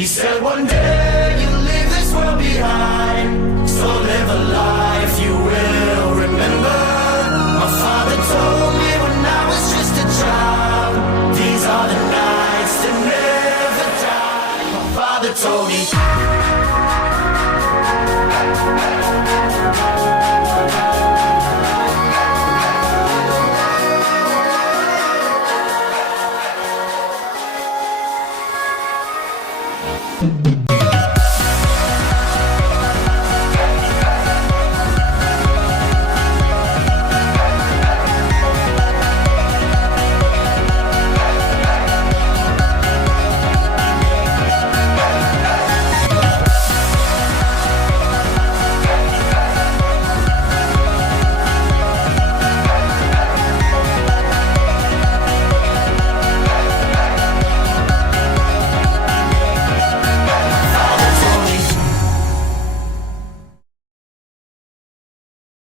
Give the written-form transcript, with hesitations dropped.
He said one day you'll leave this world behind, so live a life you will remember. My father told me when I was just a child, these are the nights that never die. My father told me.